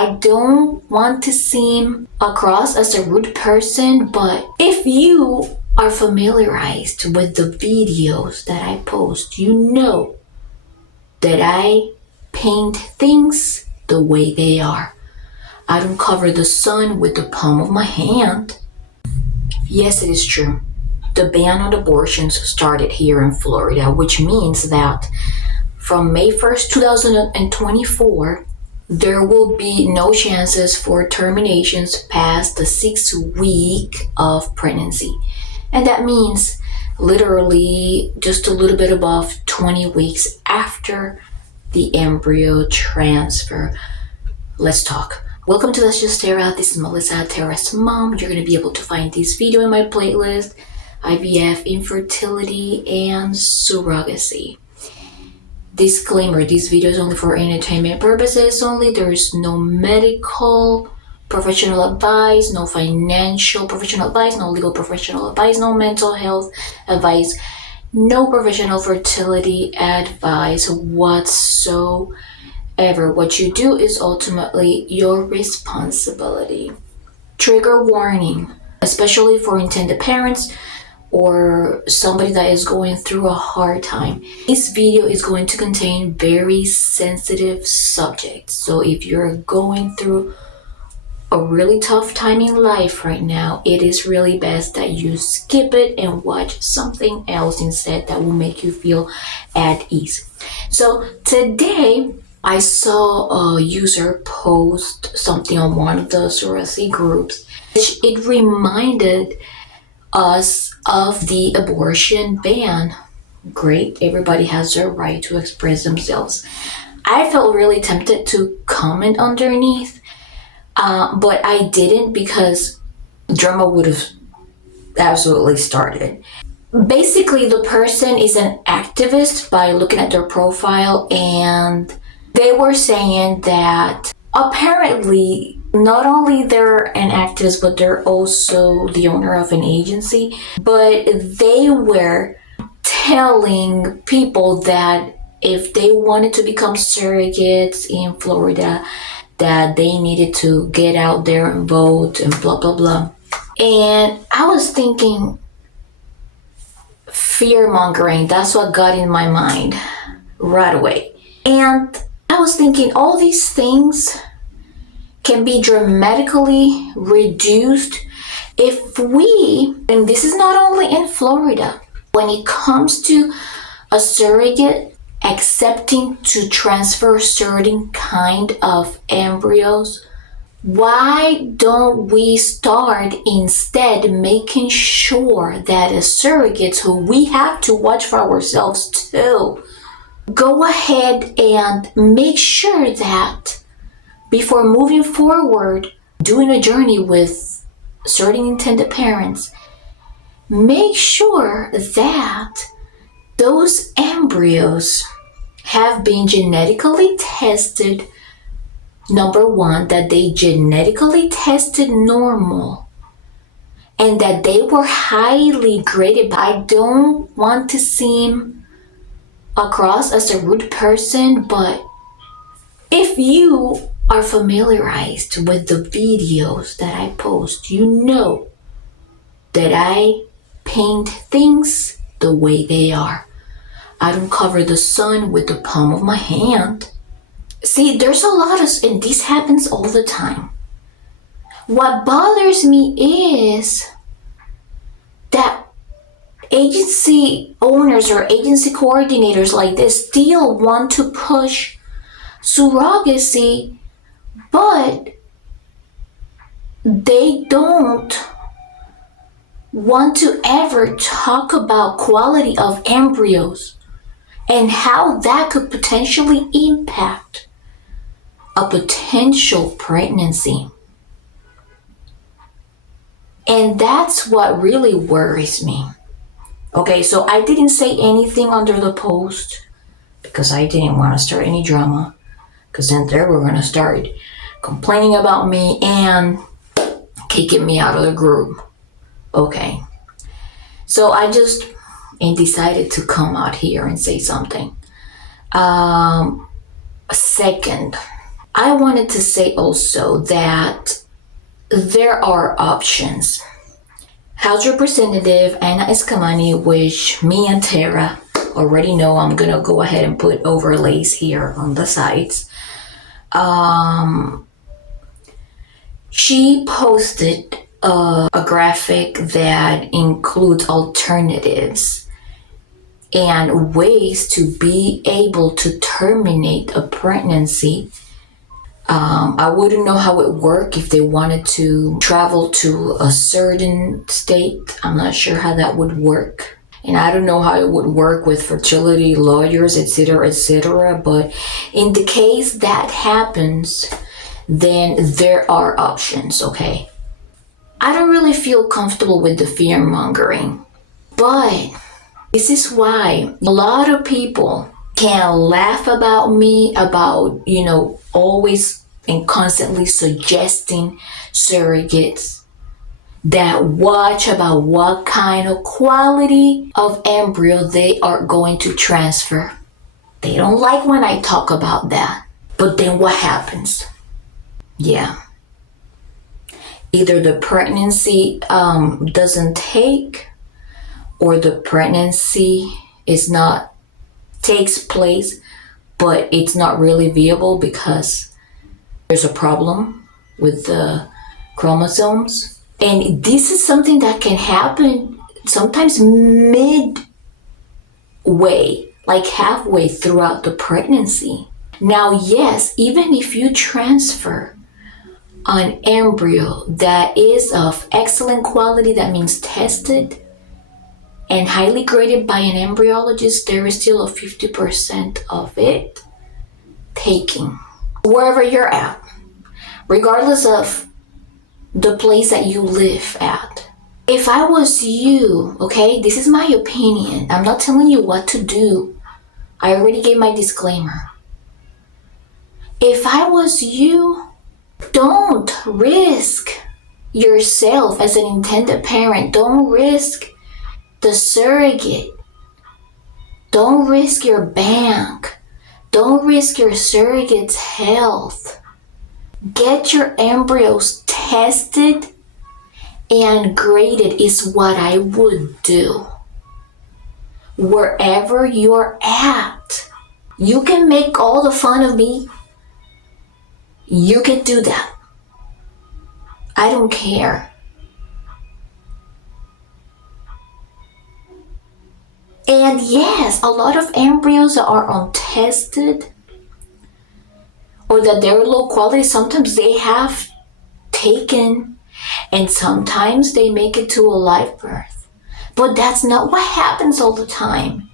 I don't want to seem across as a rude person, but if you are familiarized with the videos that I post, you know that I paint things the way they are. I don't cover the sun with the palm of my hand. Yes, it is true. The ban on abortions started here in Florida, which means that from May 1st, 2024, there will be no chances for terminations past the 6th week of pregnancy. And that means literally just a little bit above 20 weeks after the embryo transfer. Let's talk. Welcome to Let's Just Stare Out. This is Melissa, Terrace Mom. You're going to be able to find this video in my playlist, IVF, infertility, and surrogacy. Disclaimer, this video is only for entertainment purposes only. There is no medical professional advice, no financial professional advice, no legal professional advice, no mental health advice, no professional fertility advice whatsoever. What you do is ultimately your responsibility. Trigger warning, especially for intended parents or somebody that is going through a hard time. This video is going to contain very sensitive subjects. So if you're going through a really tough time in life right now, it is really best that you skip it and watch something else instead that will make you feel at ease. So today, I saw a user post something on one of the surrogacy groups. It reminded us of the abortion ban. Great, everybody has their right to express themselves. I felt really tempted to comment underneath, but I didn't because drama would have absolutely started. Basically, the person is an activist by looking at their profile, and they were saying that apparently not only they're an activist, but they're also the owner of an agency. But they were telling people that if they wanted to become surrogates in Florida, that they needed to get out there and vote and blah, blah, blah. And I was thinking, fear-mongering, that's what got in my mind right away. And I was thinking all these things can be dramatically reduced if we, and this is not only in Florida, when it comes to a surrogate accepting to transfer certain kind of embryos, why don't we start instead making sure that as surrogates, who we have to watch for ourselves too, go ahead and make sure that before moving forward, doing a journey with certain intended parents, make sure that those embryos have been genetically tested. Number one, that they genetically tested normal and that they were highly graded. I don't want to seem across as a rude person, but if you are familiarized with the videos that I post, you know that I paint things the way they are. I don't cover the sun with the palm of my hand. See, there's a lot of, and this happens all the time. What bothers me is that agency owners or agency coordinators like this still want to push surrogacy, but they don't want to ever talk about quality of embryos and how that could potentially impact a potential pregnancy. And that's what really worries me. Okay, so I didn't say anything under the post because I didn't want to start any drama, because then they were going to start complaining about me and kicking me out of the group. Okay, so I just decided to come out here and say something. Second, I wanted to say also that there are options. House Representative Anna Eskamani, which me and Tara already know, I'm gonna go ahead and put overlays here on the sides. She posted a graphic that includes alternatives and ways to be able to terminate a pregnancy. I wouldn't know how it worked if they wanted to travel to a certain state. I'm not sure how that would work. And I don't know how it would work with fertility lawyers, etc., etc. But in the case that happens, then there are options, okay? I don't really feel comfortable with the fear mongering, but this is why a lot of people can laugh about me about, always and constantly suggesting surrogates that watch about what kind of quality of embryo they are going to transfer. They don't like when I talk about that. But then what happens? Yeah. Either the pregnancy doesn't take, or the pregnancy takes place, but it's not really viable because there's a problem with the chromosomes. And this is something that can happen sometimes midway, like halfway throughout the pregnancy. Now, yes, even if you transfer an embryo that is of excellent quality, that means tested and highly graded by an embryologist, there is still a 50% of it taking. Wherever you're at, regardless of the place that you live at. If I was you, okay, this is my opinion. I'm not telling you what to do. I already gave my disclaimer. If I was you, don't risk yourself as an intended parent. Don't risk the surrogate. Don't risk your bank. Don't risk your surrogate's health. Get your embryos tested and graded is what I would do. Wherever you're at, you can make all the fun of me. You can do that. I don't care. And yes, a lot of embryos that are untested or that they're low quality, sometimes they have taken and sometimes they make it to a live birth. But that's not what happens all the time.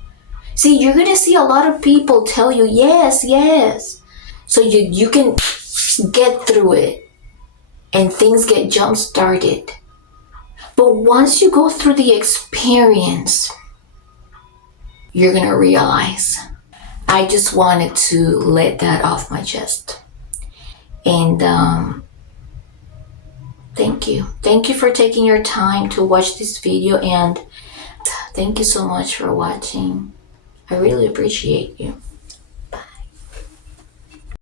See, you're going to see a lot of people tell you, yes, yes. So you can get through it and things get jump started. But once you go through the experience, you're going to realize. I just wanted to let that off my chest. And thank you. Thank you for taking your time to watch this video, and thank you so much for watching. I really appreciate you.